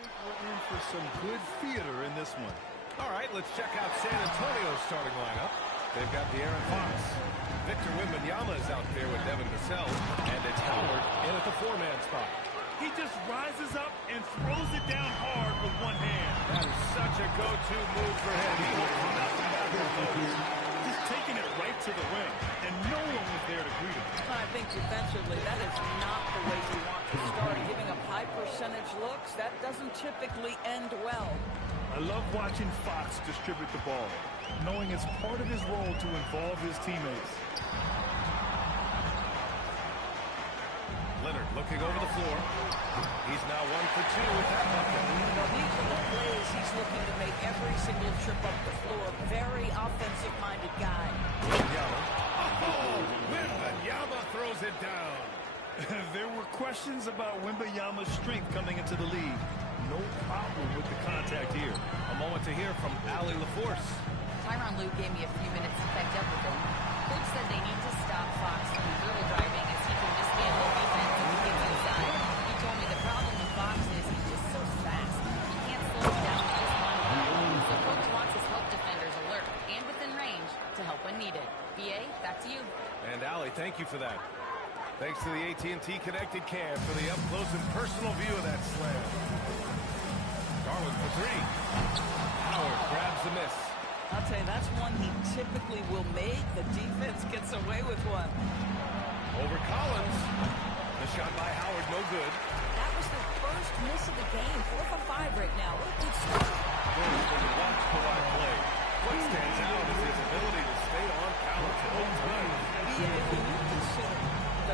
We're in for some good theater in this one. All right, let's check out San Antonio's starting lineup. They've got De'Aaron Fox. Victor Wembanyama is out there with Devin Vassell. And it's Howard in at the four-man spot. He just rises up and throws it down hard with one hand. That is such a go-to move for him. He will come out the bathroom. Just taking it right to the rim, and no one was there to greet him. I think defensively, that is not the way you want to start. Giving up high percentage looks, that doesn't typically end well. I love watching Fox distribute the ball, knowing it's part of his role to involve his teammates. Leonard looking over the floor. He's now 1 for 2 with that bucket. These are the plays he's looking to make every single trip up the floor. Very offensive-minded guy. Wembanyama. Oh, Wembanyama throws it down. There were questions about Wembanyama's strength coming into the league. No problem with the contact here. A moment to hear from Allie LaForce. Tyronn Lue gave me a few minutes to catch up with him. Coach said they need to stop Fox from dribble driving as he can just handle defense when he gets inside. He told me the problem with Fox is he's just so fast. He can't slow him down with just one move. So Coach wants his help defenders alert and within range to help when needed. BA, back to you. And Allie, thank you for that. Thanks to the AT&T Connected Cam for the up-close and personal view of that slam. Garland for three. Howard grabs the miss. I'll tell you, that's one he typically will make. The defense gets away with one. Over Collins. The shot by Howard, no good. That was the first miss of the game. 4 for 5 right now. What a good start. When you watch Kawhi play, what stands out is his ability to stay on balance at all times. Yeah, when you consider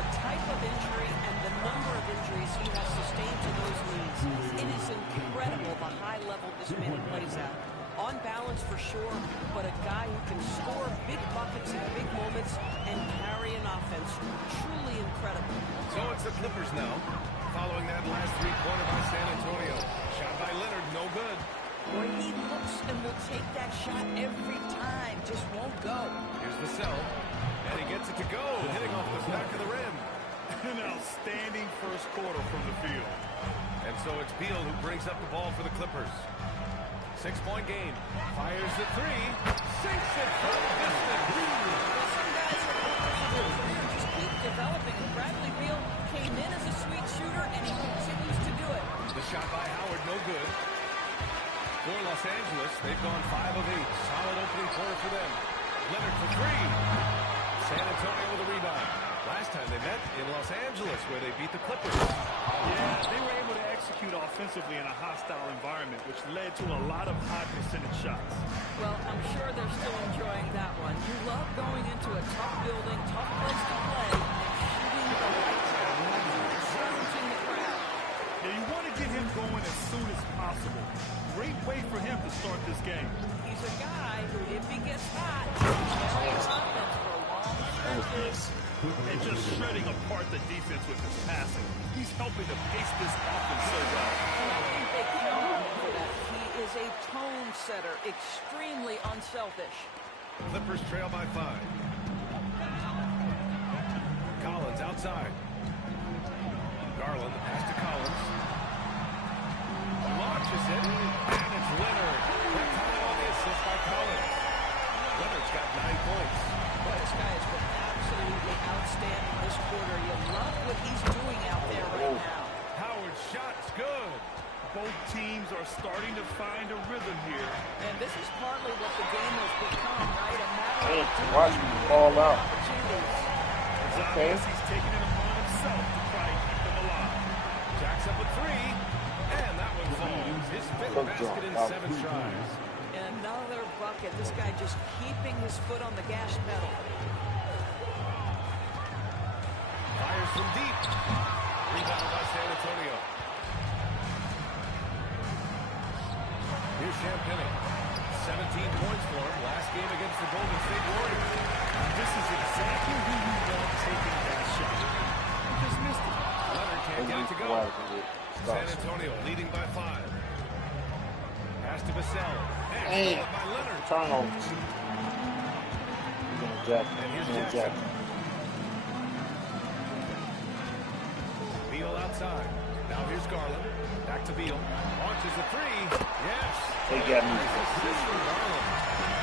the type of injury and the number of injuries he has sustained to those knees, it is incredible the high level this man plays at. On balance for sure, but a guy who can score big buckets in big moments and carry an offense. Truly incredible. So it's the Clippers now, following that last three-pointer by San Antonio. Shot by Leonard, no good. Boy, he looks and will take that shot every time, just won't go. Here's Vassell, and he gets it to go, hitting off the back of the rim. An outstanding first quarter from the field. And so it's Beal who brings up the ball for the Clippers. 6-point game. Fires the three. Sinks it from distance. Some guys are for their career just keep developing. Bradley Beal came in as a sweet shooter, and he continues to do it. The shot by Howard, no good. For Los Angeles, they've gone 5 of 8. Solid opening quarter for them. Leonard for three. San Antonio with a rebound. Last time they met in Los Angeles, where they beat the Clippers. Yeah, they were able to execute offensively in a hostile environment, which led to a lot of high percentage shots. Well, I'm sure they're still enjoying that one. You love going into a tough building, tough place to play, and shooting the lights out. Challenging the crowd. Yeah, you want to get him going as soon as possible. Great way for him to start this game. He's a guy who, if he gets hot, carries offense for a long stretch. And just shredding apart the defense with his passing. He's helping to pace this offense so well. And I think they count on him for that. He is a tone setter, extremely unselfish. Clippers trail by 5. Collins outside. Garland, the pass to Collins. Launches it, and it's Leonard. That time on the assist by Collins. Leonard's got 9 points. Boy, this guy has been absolutely outstanding this quarter. You love what he's doing out there right now. Howard's shot's good. Both teams are starting to find a rhythm here. And this is partly what the game has become, right? A matter of watch me fall out. opportunities. It's obvious he's taking it upon himself to try and keep them alive. Jacks up a 3, and that one falls. His 5th basket in 7 tries. Another bucket. This guy just keeping his foot on the gas pedal. Fires from deep. Rebound by San Antonio. Here's Champagnie. 17 points for him. Last game against the Golden State Warriors. This is exactly who you want taking that shot. He just missed it. Leonard can't get it to go. San Antonio leading by 5. Pass to Vassell. And by Leonard. Turnover. And here's Jackson. Beal outside. Now here's Garland. Back to Beal. Launches a three. Yes. They got me. Nice assist from Garland.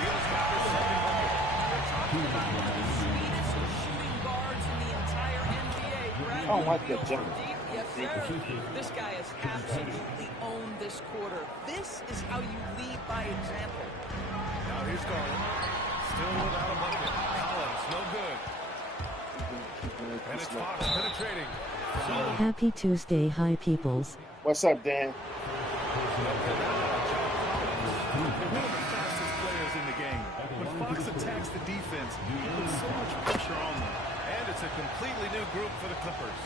Beal's got his second bucket. We're talking about one of the sweetest shooting guards in the entire NBA. I don't like that jump. Yes, sir. This guy has absolutely owned this quarter. This is how you lead by example. Now here's Garland. Still without a bucket. Collins, no good. And it's Fox penetrating. Happy Tuesday, hi peoples. What's up, Dan? They're one of the fastest players in the game. When Fox attacks the defense, he puts so much pressure on them. And it's a completely new group for the Clippers.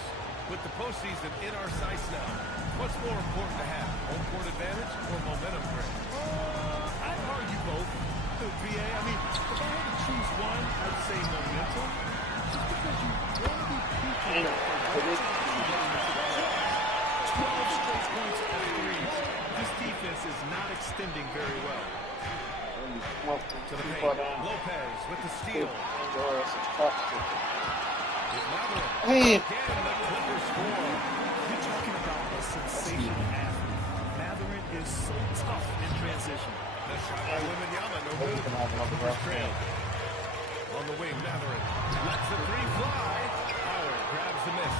With the postseason in our sights now, what's more important to have, home court advantage or momentum, Greg? I'd argue both. The VA, I mean, if I had to choose one, I'd say momentum. Just because you want to be peaking for 12 straight points on threes. This defense is not extending very well. To the paint. Lopez with the steal. Hey. Again, the Clippers score. You're talking about a sensational athlete. Matherin is so tough in transition. That shot by Wembanyama, no good. Clippers trail. On the wing, Matherin lets the three fly. Howard grabs the miss.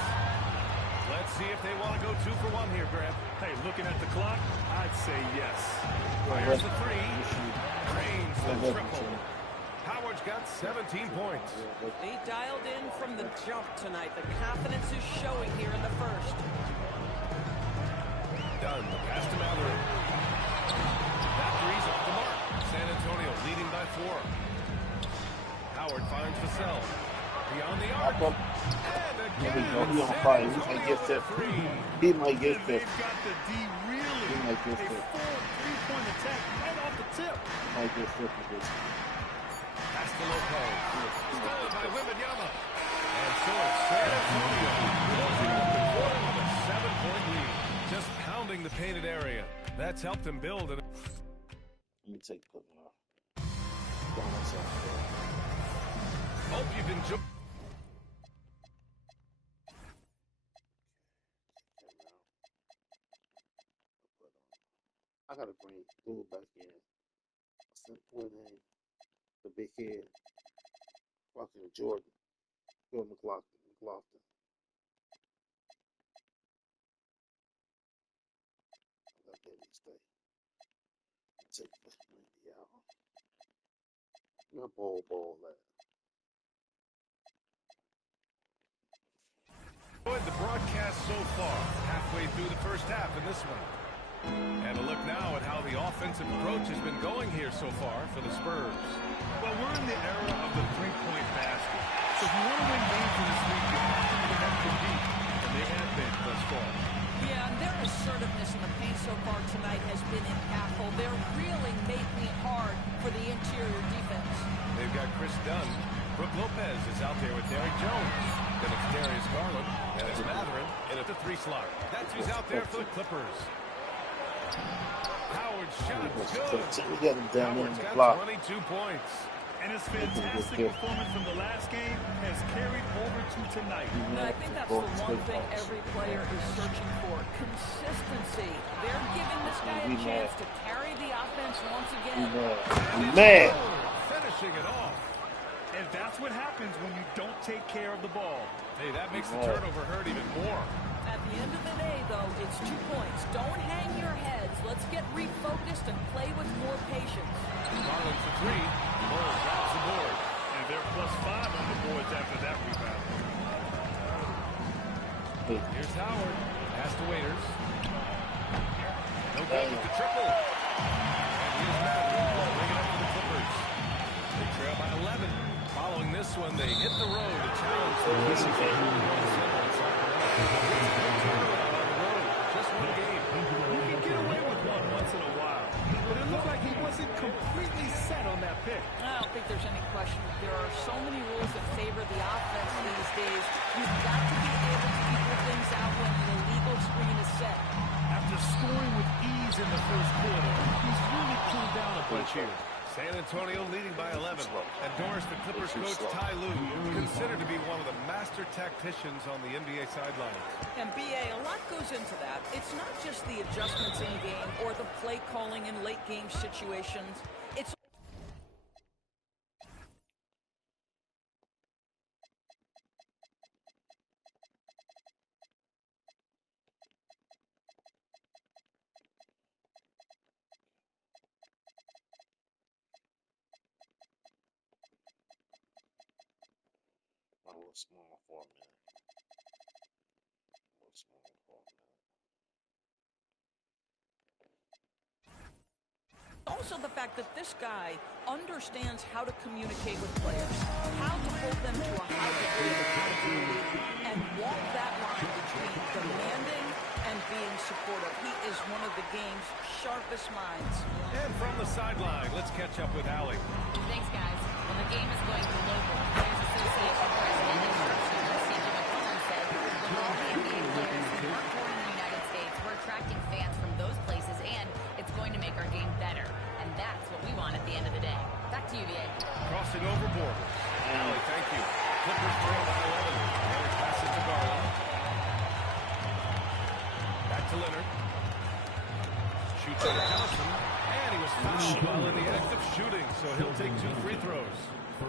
Let's see if they want to go 2 for 1 here, Grant. Hey, looking at the clock, I'd say yes. Fires the three. Drains the triple. Howard's got 17 points. They dialed in from the jump tonight. The confidence is showing here in the first. Done. The pass to Matherin. That three's off the mark. San Antonio leading by 4. Howard finds Vassell. Beyond the arc. And again, He on fire. He might get fifth. He might get They've fifth. got the D really He might get a fifth. full three-point attack right off the tip. Might get fifth with this. pass to Lopez. Stolen by Wembanyama. And so it's San Antonio closing up the quarter with a 7-point lead. Just pounding the painted area. That's helped them build. Let me take the off. Hope you've enjoyed. I gotta bring Dude back in. When the big head, fucking Jordan, Bill McLaughlin. I got that mistake. Take this maybe out. Not ball that. Enjoyed the broadcast so far, halfway through the first half in this one. And a look now at how the offensive approach has been going here so far for the Spurs. Well, we're in the era of the three-point basket. So if you want to win games in this league, you have to connect deep. And they have been thus far. Yeah, and their assertiveness in the paint so far tonight has been impactful. They're really making it hard for the interior defense. They've got Chris Dunn. Brook Lopez is out there with Derrick Jones. Then it's Darius Garland. And it's Matherin in at the 3 slot. That's who's out there for the Clippers. Howard's shot good. We got him down there in Howard's the got block. 22 points. And his fantastic performance from the last game has carried over to tonight. And I think that's the one thing every player is searching for. Consistency. They're giving this guy a chance to carry the offense once again. Man. Finishing it off. And that's what happens when you don't take care of the ball. Hey, that makes the turnover hurt even more. At the end of the day, though, it's 2 points. Don't hang your heads. Let's get refocused and play with more patience. Garland for 3. Bulls grabs the board. And they're +5 on the boards after that rebound. Here's Howard. Pass to Waiters. No good with the triple. And here's Matherin. Bring it up for the Clippers. They trail by 11. Following this one, they hit the road to challenge the Just one game. You can get away with one once in a while. But it looked like he wasn't completely set on that pick. I don't think there's any question. There are so many rules that favor the offense these days. You've got to be able to equal things out when the legal screen is set. After scoring with ease in the first quarter, he's really cooled down a bunch here. San Antonio leading by 11. And Doris, the Clippers coach Ty Lue, considered to be one of the master tacticians on the NBA sidelines. And BA, a lot goes into that. It's not just the adjustments in game or the play calling in late game situations. It's a little small for a minute. A little small for a minute. also the fact that this guy understands how to communicate with players, how to hold them to a high degree of accountability, and walk that line between demanding and being supportive. He is one of the game's sharpest minds. And from the sideline, let's catch up with Allie. Thanks, guys. Well, the game is going to local. Players Association President and Sharpshooter S.V.G. said, with all the NBA players who aren't born in the United States, we're attracting fans from those places, and it's going to make our game better. And that's what we want at the end of the day. Back to you, VA. Crossing overboard. Allie, thank you. Clippers trail by 11. Leonard passes it to Garland. Back to Leonard. Shoots over Johnson. And he was fouled while in the act of shooting, so he'll take 2 free throws. I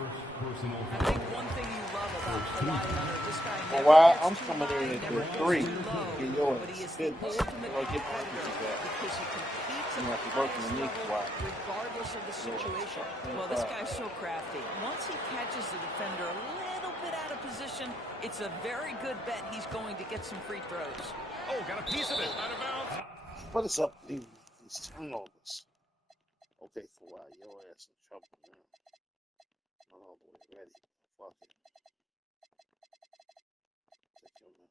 think one thing you love about Kawhi Leonard, this guy Well, never why gets I'm too coming high, in at never the goes 3. too low, Get your but he is the business. ultimate I'll get my competitor business back. because he competes You at have the to work highest on me, level Kawhi. regardless of the situation. Well, this guy's so crafty. Once he catches the defender a little bit out of position, it's a very good bet he's going to get some free throws. Oh, got a piece of it. Out of bounds. What is up with these turnovers? Okay, Kawhi, your ass in trouble now. Not all the way ready. Fuck it. Take your man.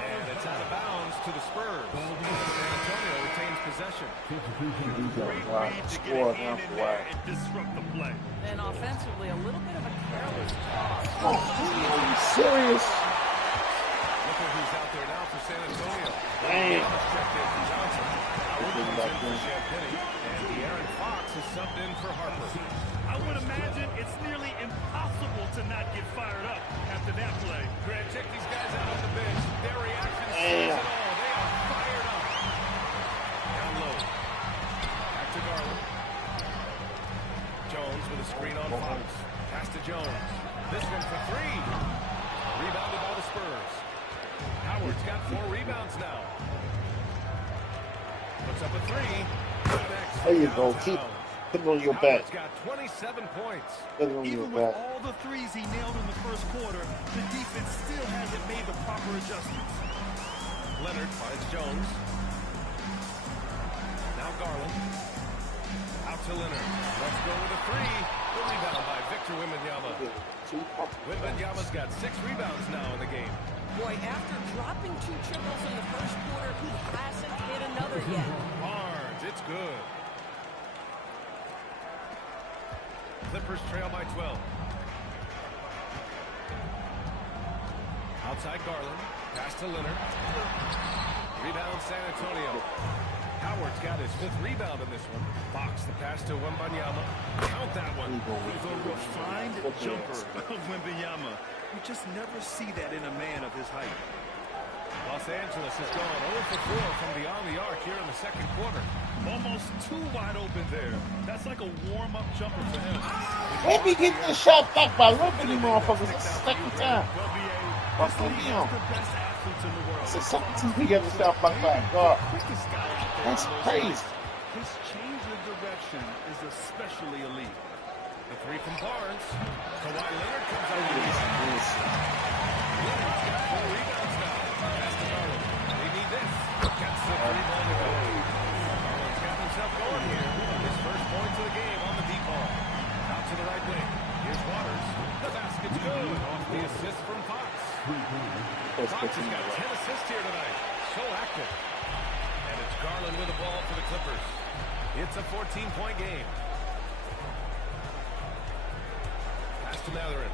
And it's out of bounds to the Spurs. San Antonio retains possession. Great read to get a hand in there and disrupt the play. And offensively, a little bit of a careless toss. Oh, are you serious? Look at who's out there now for San Antonio. Damn. Checked in for Johnson. Howard comes in for Champagny. And De'Aaron Fox is subbed in for Harper. I would imagine it's nearly impossible to not get fired up after that play. Grant, check these guys out on the bench. Their reaction says Damn. it all. They are fired up. Down low. Back to Garland. Jones with a screen on Fox. Pass to Jones. This one for 3. Rebounded by the Spurs. Howard's got 4 rebounds now. Puts up a 3. There you go. Keep put it on your back. Howard's got 27 points. Put it on your Even with back. all the threes he nailed in the first quarter, the defense still hasn't made the proper adjustments. Leonard finds Jones. Now Garland. Out to Leonard. Let's go with a 3. The rebound by Victor Wembanyama. Wembanyama's got 6 rebounds now in the game. Boy, after dropping 2 triples in the first quarter, he hasn't hit another yet. Barnes, it's good. Clippers trail by 12. Outside Garland. Pass to Leonard. Rebound San Antonio. Howard's got his 5th rebound in this one. Fox the pass to Wembanyama. Count that one. The refined jumper of Wembanyama. You just never see that in a man of his height. Los Angeles has gone 0 for 4 from beyond the arc here in the second quarter. Almost too wide open there. That's like a warm-up jumper for him. Let me get this shot back by ripping him motherfuckers. This is the second time. Well, BA, Fuck this league him. has the best athletes in the world. It's the second time we get this shot back by God. Quickest guy out there. That's crazy. His change of direction is especially elite. The 3 from Barnes. Kawhi Leonard comes out. This. Leonard's got 4 rebounds now. Pass to Garland. They need this. Gets the 3 ball to go. Garland's got himself going here. His first points of the game on the deep ball. Out to the right wing. Here's Waters. The basket's good. Off the assist from Fox. Fox has got 10 assists here tonight. So active. And it's Garland with the ball for the Clippers. It's a 14-point game. Pass to Matherin.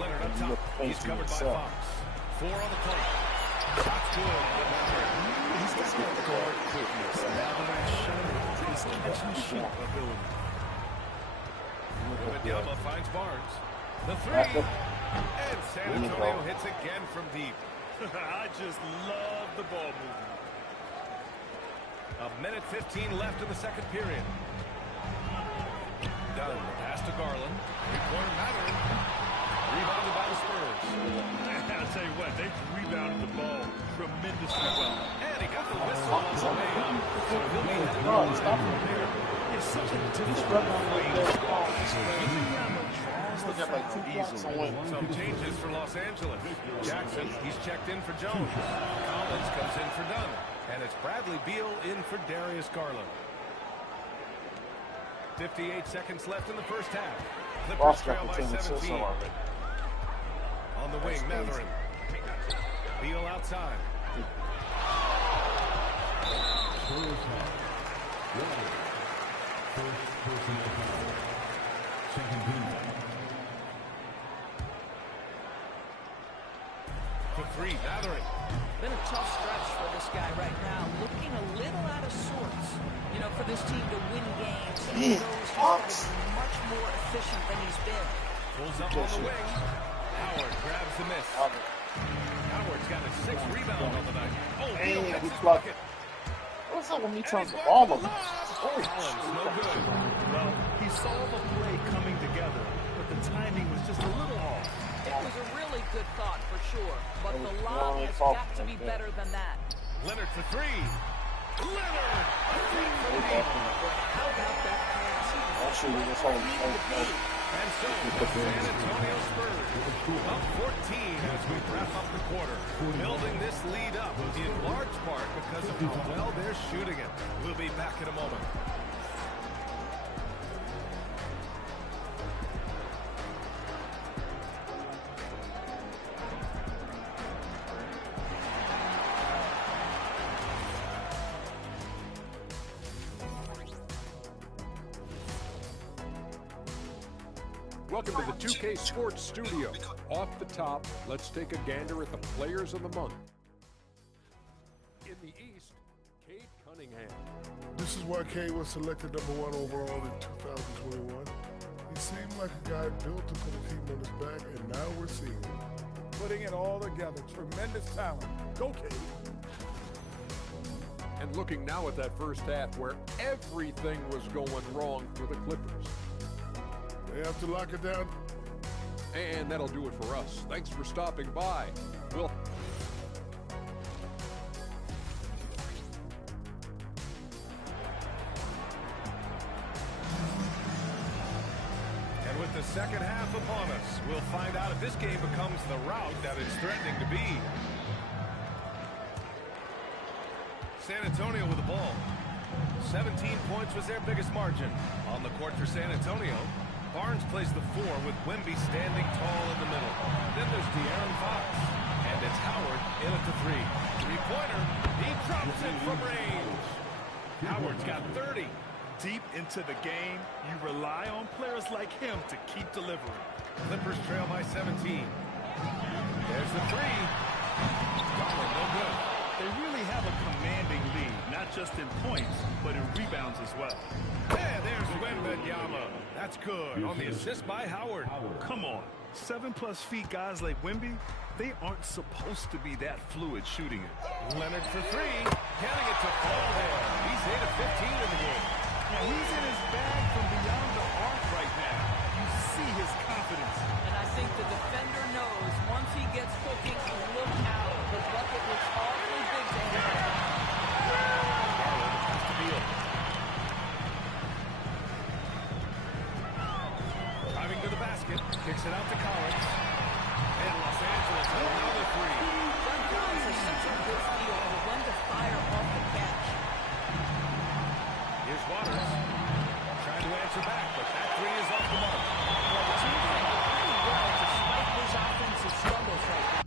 Leonard up top. He's covered by Fox. 4 on the plate. Shot's good by Maverick. He's got that guard quickness. Now that I'm showing his catch-and-shoot ability. Wembanyama finds Barnes. The three. And San Antonio hits again from deep. I just love the ball movement. A minute 15 left in the second period. Dunn, the pass to Garland. Three-pointer Maverick. Rebounded by the Spurs. I'll tell you what, they've rebounded the ball tremendously well. And he got the whistle on the way up. So he'll be headed to the line from there. It's such a difficult way to score. Wembanyama draws the foul easily. Some changes for Los Angeles. Jackson, he's checked in for Jones. Collins comes in for Dunn. And it's Bradley Beal in for Darius Garland. 58 seconds left in the first half. Clippers trail by 17. On the wing, Matherin. Beal outside. For three, Matherin. Been a tough stretch for this guy right now. Looking a little out of sorts. You know, for this team to win games, he knows he's got to be much more efficient than he's been. Pulls up on the wing. Howard grabs the miss. Howard's got his 6th rebound on the night. Oh, Beal And gets he his blocked. bucket. What's up when he And turns he's the back ball to the over? line. Collins, no good. Well, he saw the play coming together, but the timing was just a little off. It was a really good thought for sure, but the lob really has tough got to be like that. better than that. Leonard for three. Leonard! A three for the lead. How about that pass? He was Actually, right this where whole he needed to be. And so, San Antonio Spurs up 14 as we wrap up the quarter. Building this lead up in large part because of how well they're shooting it. We'll be back in a moment. Welcome to the 2K Sports Studio. Off the top, let's take a gander at the players of the month. In the East, Cade Cunningham. This is why Cade was selected #1 overall in 2021. He seemed like a guy built to put a team on his back, and now we're seeing it. Putting it all together. Tremendous talent. Go, Cade. And looking now at that first half where everything was going wrong for the Clippers. They have to lock it down. And that'll do it for us. Thanks for stopping by. We'll... And with the second half upon us, we'll find out if this game becomes the rout that it's threatening to be. San Antonio with the ball. 17 points was their biggest margin. On the court for San Antonio, Barnes plays the 4 with Wemby standing tall in the middle. Then there's De'Aaron Fox. And it's Howard in at the 3. Three-pointer. He drops it from range. Howard's got 30. Deep into the game, you rely on players like him to keep delivering. Clippers trail by 17. There's the 3. Garland, no good. They really have a commanding lead, not just in points, but in rebounds as well. Yeah, there's Wembanyama. That's good on the assist by Howard. Come on, 7+ feet guys like Wemby, they aren't supposed to be that fluid shooting it. Leonard for 3. Getting it to fall there. He's 8 of 15 in the game. Now, he's in his bag from beyond the arc right now. You see his confidence. And I think the defender knows once he gets cooking, look out. The bucket looks awfully big to him. Garland has to Beal. Driving to the basket. Kicks it out to Collins. And Los Angeles another 3. John Collins has such a good feel for when to fire off the catch. Here's Waters. Trying to answer back, but that 3 is off the mark. Well, the team played pretty well despite his offensive struggles right now.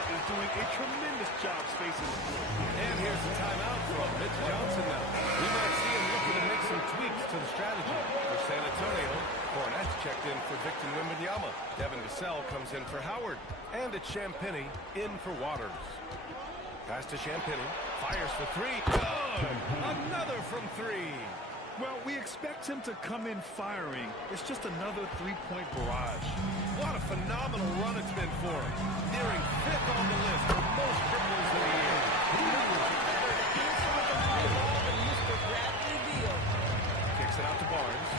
opponent is doing a tremendous job spacing the floor. And here's the timeout from Mitch Johnson now. We might see him looking to make some tweaks to the strategy. For San Antonio, Cornette's checked in for Victor Wembanyama. Devin Vassell comes in for Howard. And it's Champagnie in for Waters. Pass to Champagnie. Fires for three. Good! Another from three. Well, we expect him to come in firing. It's just another three-point barrage. What a phenomenal run it's been for him. Nearing fifth on the list for most triples in the year. Kicks it out to Barnes.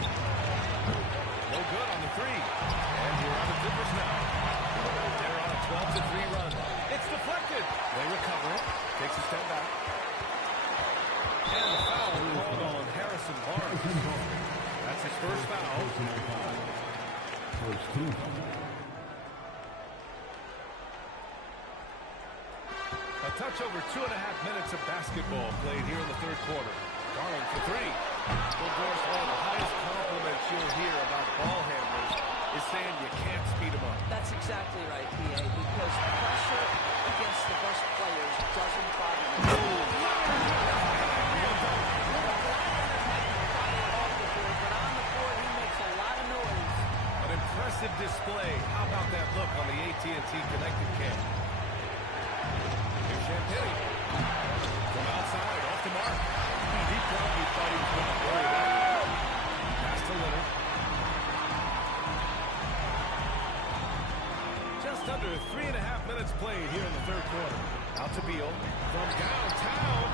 No good on the three. And you're on the Clippers now. They're on a 12-3 run. It's deflected. They recover it. Takes a step back. And the foul called on Harrison Barnes. That's his first foul. A touch over 2.5 minutes of basketball played here in the third quarter. Garland for three. Well, Doris, one of the highest compliments you'll hear about ball handlers is saying you can't speed them up. That's exactly right, PA, because pressure against the best players doesn't bother me. An impressive display. How about that look on the AT&T connected cam? Here's Champagnie. From outside, off the mark. He probably thought he was going to worry that. Pass to Leonard. Just under 3.5 minutes played here in the third quarter. Out to Beal. From downtown.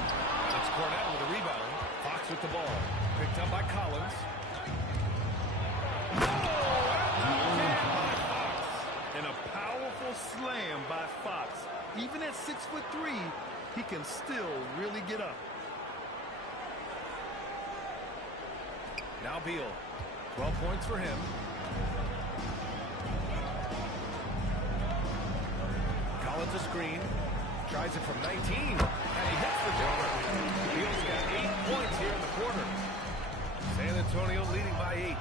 It's Cornette with a rebound. Fox with the ball. Picked up by Collins. And a powerful slam by Fox. Even at 6'3", he can still really get up. Now Beal. 12 points for him. Collins a screen. Tries it from 19. And he hits the jumper. Beal's got 8 points here in the quarter. San Antonio leading by 8.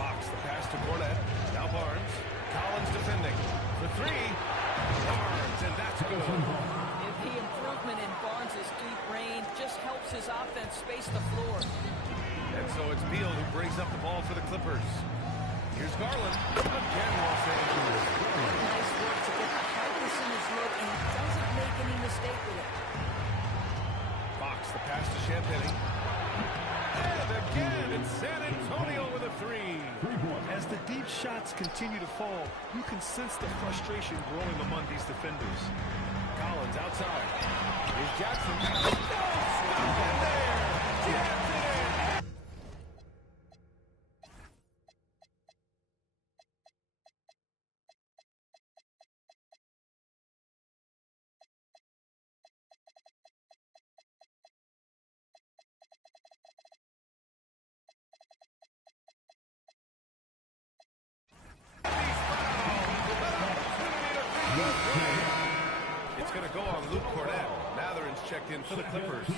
Fox the pass to Cornette. Now Barnes. Collins defending. For three. Barnes, and that's good. If the improvement in Barnes' deep range just helps his offense space the floor. And so it's Beal who brings up the ball for the Clippers. Here's Garland. Again, Los Angeles. Nice work to get the hardness in his look, and he doesn't make any mistake with it. Fox, the pass to Champagnie. And again, it's San Antonio with a three. As the deep shots continue to fall, you can sense the frustration growing among these defenders. Collins outside. Here's Jackson. Stop it there. Jackson. It's going to go on Luke Cornette. Mathurin's checked in for the Clippers.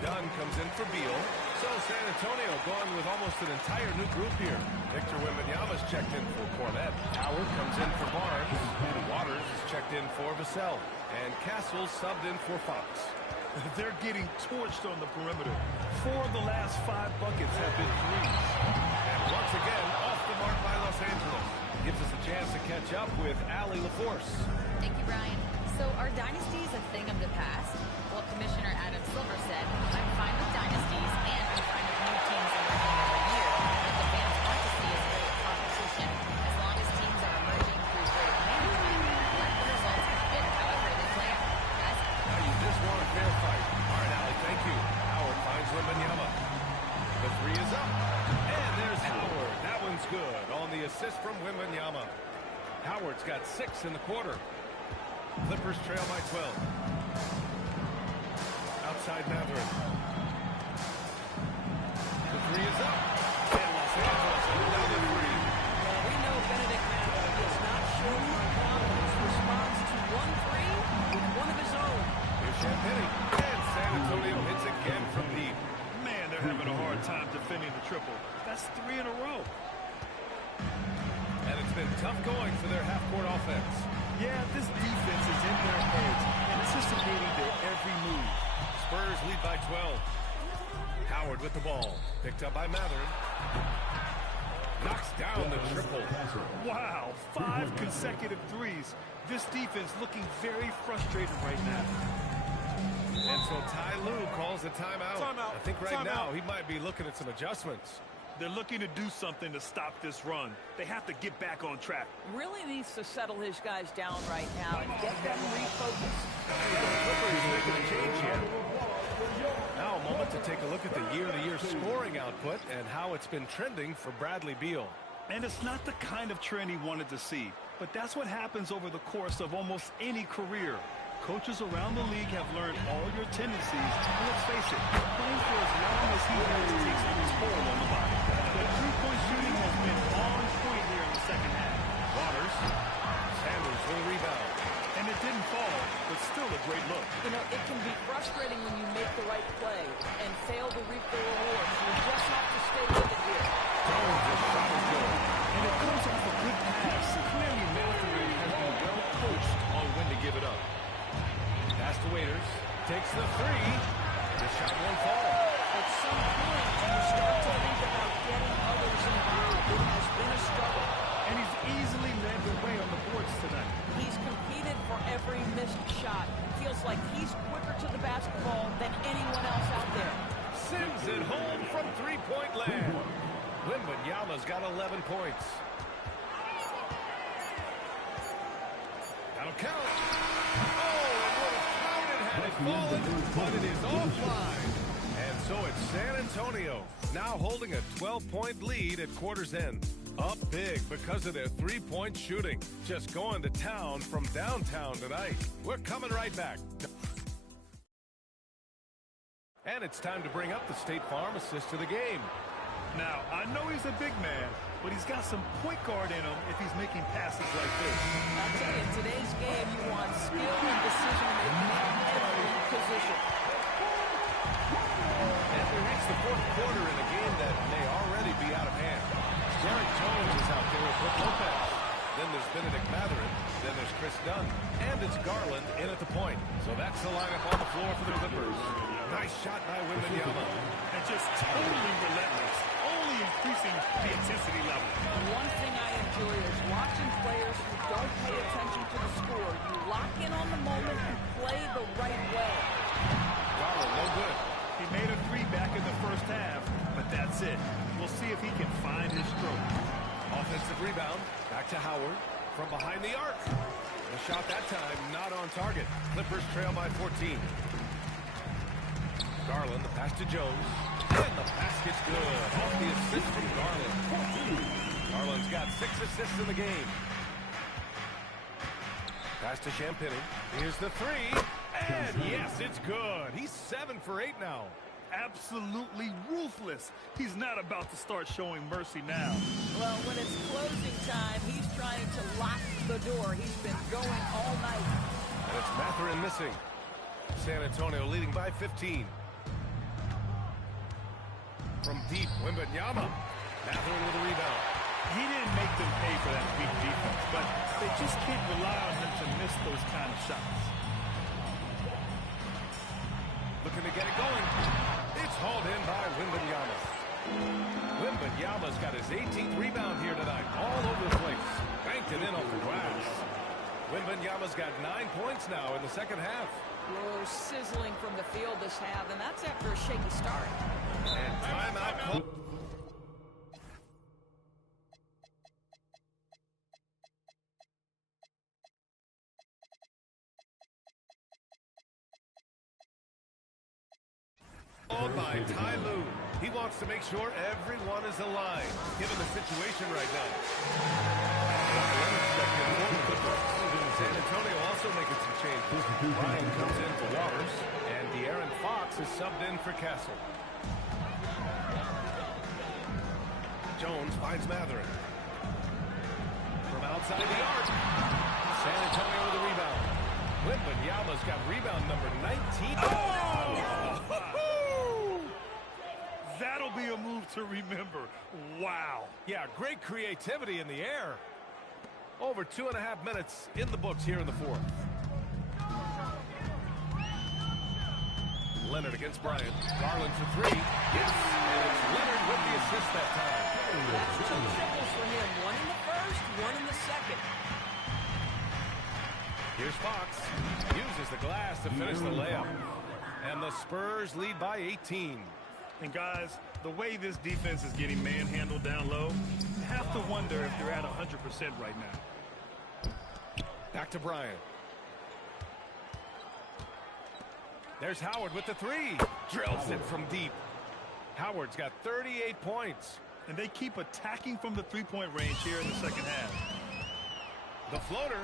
Dunn comes in for Beal. So San Antonio going with almost an entire new group here. Victor Wembanyama's checked in for Cornette. Howard comes in for Barnes. Waters is checked in for Vassell. And Castle subbed in for Fox. They're getting torched on the perimeter. 4 of the last 5 buckets have been threes. And once again, off the mark by Los Angeles. Gives us a chance to catch up with Allie LaForce. Thank you, Brian. So are dynasties a thing of the past? Well, Commissioner Adam Silver said, I'm fine with dynasties and I'm fine with new teams emerging every year. What the fans want to see is great competition. As long as teams are emerging through great management, let the results fit however they play out. Guys? Now you just want a fair fight. All right, Allie, thank you. Howard finds Wembanyama. The three is up. And there's Howard. That one's good on the assist from Wembanyama. Howard's got 6 in the quarter. Clippers trail by 12. Outside Mathurin. The three is up. And Los Angeles another three. Well, we know Benedict Mathurin is not short on confidence. Responds to 1 3 with one of his own. Here's Champagnie. And San Antonio hits again from deep. Man, they're having a hard time defending the triple. That's 3 in a row. And it's been tough going for their half-court offense. Yeah, this defense well. Howard with the ball. Picked up by Matherin. Knocks down the triple. Wow, 5 consecutive threes. This defense looking very frustrated right now. And so Ty Lue calls a timeout. I think right now he might be looking at some adjustments. They're looking to do something to stop this run. They have to get back on track. Really needs to settle his guys down right now and get them refocused. Clippers making a change here. Now a moment to take a look at the year-to-year scoring output and how it's been trending for Bradley Beal. And it's not the kind of trend he wanted to see, but that's what happens over the course of almost any career. Coaches around the league have learned all your tendencies, and let's face it, playing for as long as he has takes a toll on the body. The three-point shooting has been on point here in the second half. Waters handles the rebound. And it didn't fall, but still a great look. You know, it can be frustrating when you make the right play and fail to reap the rewards. You just have to stay with it here. Jones' shot is good. And it comes off a good pass. Clearly, Matherin has been well coached on when to give it up. Pass to Waiters. Takes the three. The shot won't fall. At some point, you start to think about getting others involved. It has been a struggle. And he's easily led the way on the boards tonight. He's competed for every missed shot. Feels like he's quicker to the basketball than anyone else out there. Sims it home from three-point land. Wembanyama's got 11 points. That'll count. Oh, it would have counted had it fallen, but it is offline. And so it's San Antonio, now holding a 12-point lead at quarter's end. Up big because of their three-point shooting. Just going to town from downtown tonight. We're coming right back. And it's time to bring up the State Farm assist to the game. Now, I know he's a big man, but he's got some point guard in him if he's making passes like this. I'll tell you, in today's game, you want skill and decision-making in every position. And we reach the fourth quarter in a game that may already be out of hand. Derek Jones is out there with Brook Lopez. Then there's Benedict Matherin. Then there's Chris Dunn. And it's Garland in at the point. So that's the lineup on the floor for the Clippers. Nice shot by Wembanyama. And just totally relentless, only increasing the intensity level. One thing I enjoy is watching players who don't pay attention to the score. You lock in on the moment and play the right way. Garland, no good. He made a three back in the first half, but that's it. We'll see if he can find his stroke. Offensive rebound. Back to Howard from behind the arc. The shot that time not on target. Clippers trail by 14. Garland, the pass to Jones. And the basket's good. Off the assist from Garland. Garland's got 6 assists in the game. Pass to Champagny. Here's the three. And yes, it's good. He's 7 for 8 now. Absolutely ruthless. He's not about to start showing mercy now. Well, when it's closing time, he's trying to lock the door. He's been going all night. And it's Matherin missing. San Antonio leading by 15. From deep, Wembanyama. Matherin with a rebound. He didn't make them pay for that weak defense, but they just can't rely on him to miss those kind of shots. Looking to get it going. It's hauled in by Wembanyama. Wembanyama's got his 18th rebound here tonight. All over the place. Banked it in off the glass. Wembanyama's got 9 points now in the second half. Whoa, sizzling from the field this half, and that's after a shaky start. And timeout call. Called by Ty Lue. He wants to make sure everyone is aligned, given the situation right now. San Antonio also making some changes. Ryan comes in for Waters, and De'Aaron Fox is subbed in for Castle. Jones finds Matherin. From outside the arc. San Antonio with a rebound. Wembanyama's got rebound number 19. Oh! That'll be a move to remember. Wow. Yeah, great creativity in the air. Over 2.5 minutes in the books here in the fourth. Leonard against Bryant. Garland for three. Yes, and it's Leonard with the assist that time. That's two triples for him. One in the first, one in the second. Here's Fox. Uses the glass to finish the layup. And the Spurs lead by 18. And guys, the way this defense is getting manhandled down low, you have to wonder if they're at 100% right now. Back to Bryant. There's Howard with the three. Drills it from deep. Howard's got 38 points. And they keep attacking from the three-point range here in the second half. The floater.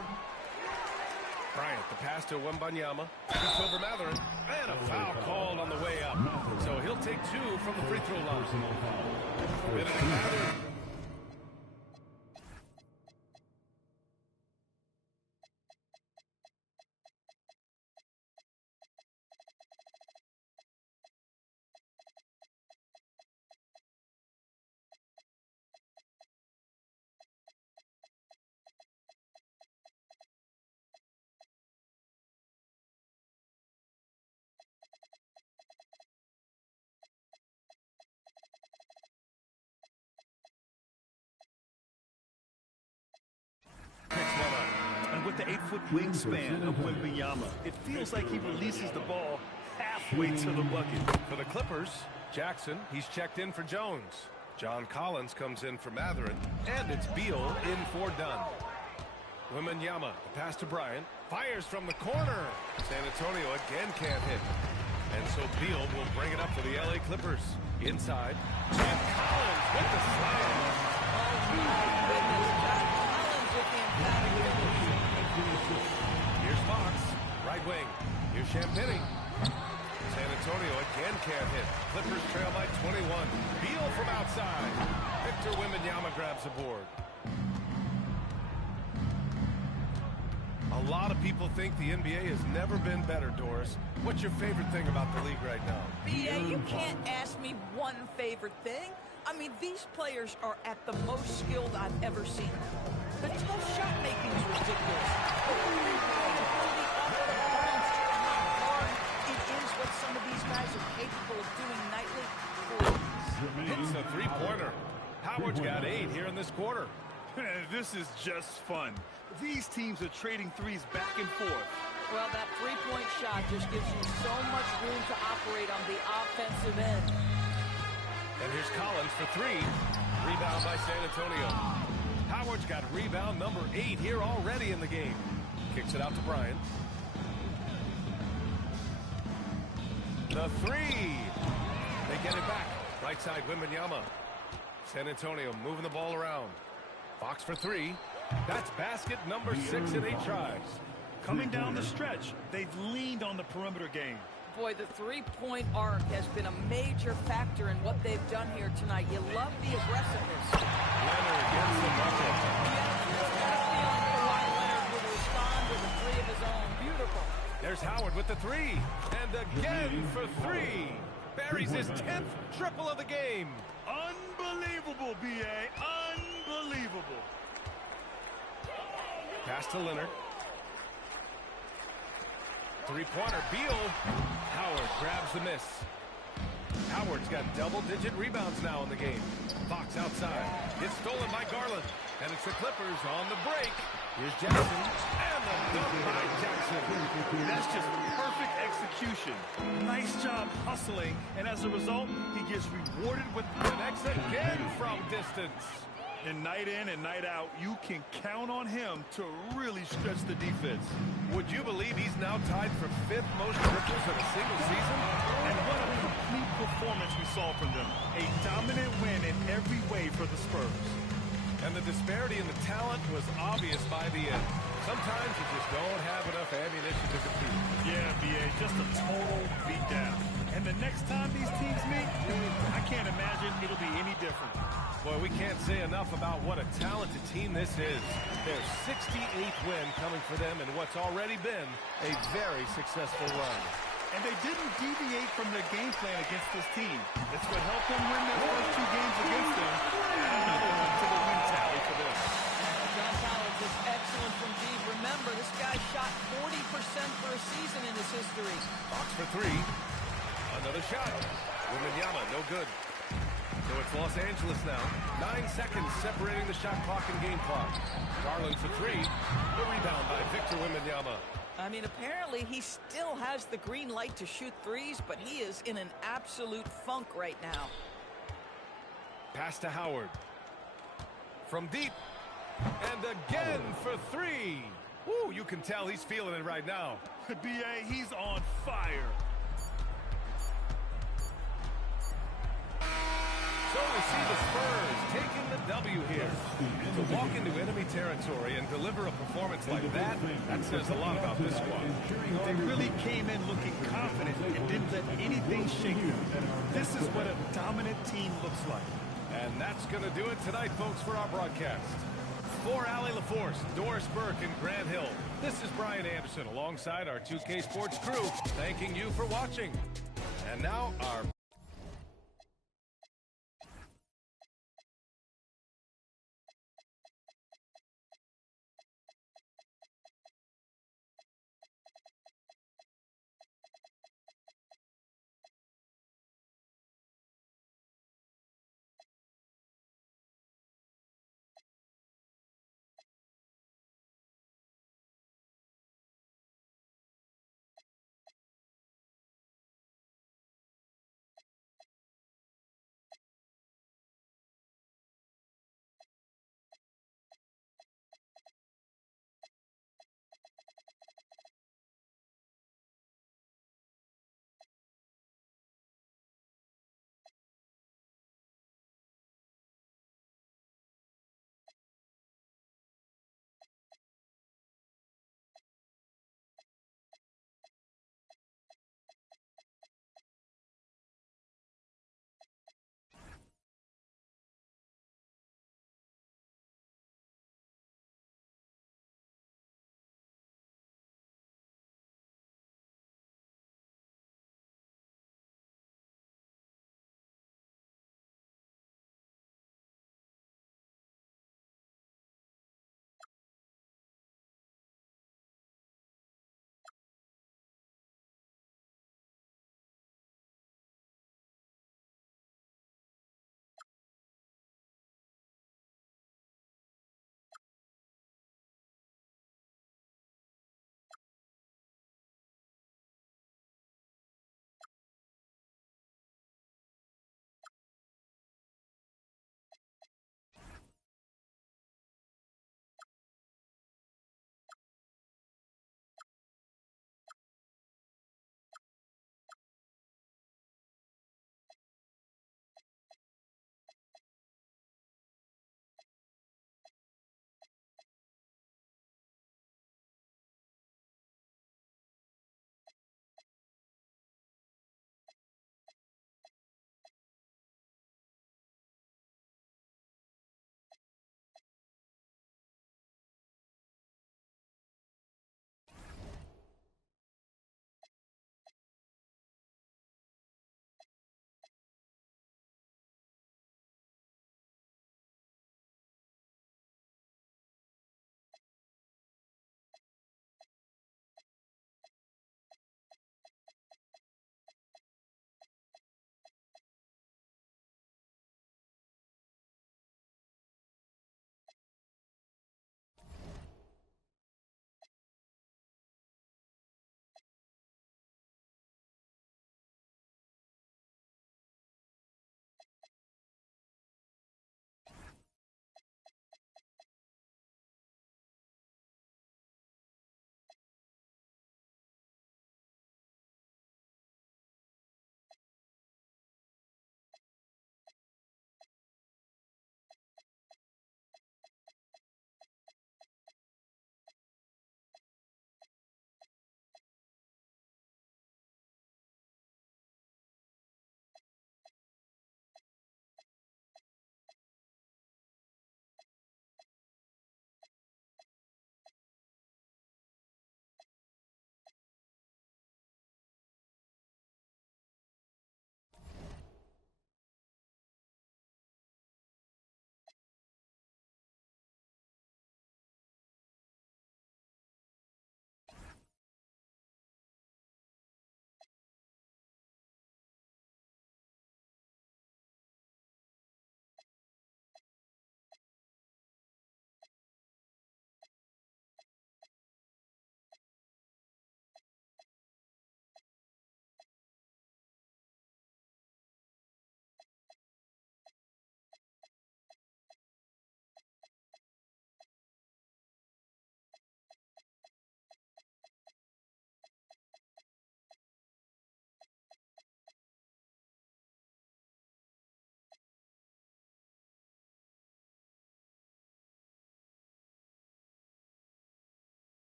Bryant, the pass to Wembanyama. It's over Matherin. And a foul called on the way up. So he'll take two from the free throw line. Bit of Matherin. And with the 8-foot wingspan of Wembanyama, it feels like he releases the ball halfway to the bucket. For the Clippers, Jackson, he's checked in for Jones. John Collins comes in for Matherin, and it's Beal in for Dunn. Wembanyama, the pass to Bryant, fires from the corner. San Antonio again can't hit. And so Beal will bring it up for the LA Clippers. Inside, John Collins with the slam. Oh, my goodness. John Collins with the emphatic finish. Here's Fox, right wing. Here's Champagny. San Antonio again can't hit. Clippers trail by 21. Beal from outside. Victor Wembanyama grabs the board. A lot of people think the NBA has never been better, Doris. What's your favorite thing about the league right now? B.A., you can't ask me one favorite thing. I mean, these players are at the most skilled I've ever seen. The tough shot making is ridiculous. But when they play ability off the bounce, how hard it is what some of these guys are capable of doing nightly. Hits the three-pointer. Howard's got 8 here in this quarter. This is just fun. These teams are trading threes back and forth. Well, that three-point shot just gives you so much room to operate on the offensive end. And here's Collins for 3. Rebound by San Antonio. Howard's got rebound number 8 here already in the game. Kicks it out to Bryant. The 3. They get it back. Right side, Wembanyama. San Antonio moving the ball around. Fox for 3. That's basket number 6 in 8 tries. Coming down the stretch, they've leaned on the perimeter game. Boy, the three-point arc has been a major factor in what they've done here tonight. You love the aggressiveness. Leonard gets the bucket. You had a feeling for why Leonard would respond with a three of his own. Beautiful. There's Howard with the 3. And again for 3. Buries his 10th triple of the game. Unbelievable, B.A. Unbelievable. Pass to Leonard. Three-pointer, Beal. Howard grabs the miss. Howard's got double-digit rebounds now in the game. Fox outside. It's stolen by Garland. And it's the Clippers on the break. Here's Jackson. And the dunk by Jackson. That's just perfect execution. Nice job hustling. And as a result, he gets rewarded with Connects again from distance. And night in and night out, you can count on him to really stretch the defense. Would you believe he's now tied for 5th most triples in a single season? And what a complete performance we saw from them. A dominant win in every way for the Spurs. And the disparity in the talent was obvious by the end. Sometimes you just don't have enough ammunition to compete. Yeah, B.A., just a total beatdown. And the next time these teams meet, I can't imagine it'll be any different. Boy, we can't say enough about what a talented team this is. Their 68th win coming for them in what's already been a very successful run. And they didn't deviate from their game plan against this team. It's what helped them win their first 2 games against them. And another one to the win tally for them. John Collins is excellent from deep. Remember, this guy shot 40% for a season in his history. Fox for 3. Another shot. Wembanyama, no good. So it's Los Angeles now. 9 seconds separating the shot clock and game clock. Garland for three. The rebound by Victor Wembanyama. I mean, apparently he still has the green light to shoot threes, but he is in an absolute funk right now. Pass to Howard. From deep. And again for three. Woo, you can tell he's feeling it right now. B.A., he's on fire. So we see the Spurs taking the W here. To walk into enemy territory and deliver a performance like that, that says a lot about this squad. They really came in looking confident and didn't let anything shake them. This is what a dominant team looks like. And that's going to do it tonight, folks, for our broadcast. For Allie LaForce, Doris Burke, and Grant Hill, this is Brian Anderson alongside our 2K Sports crew, thanking you for watching. And now our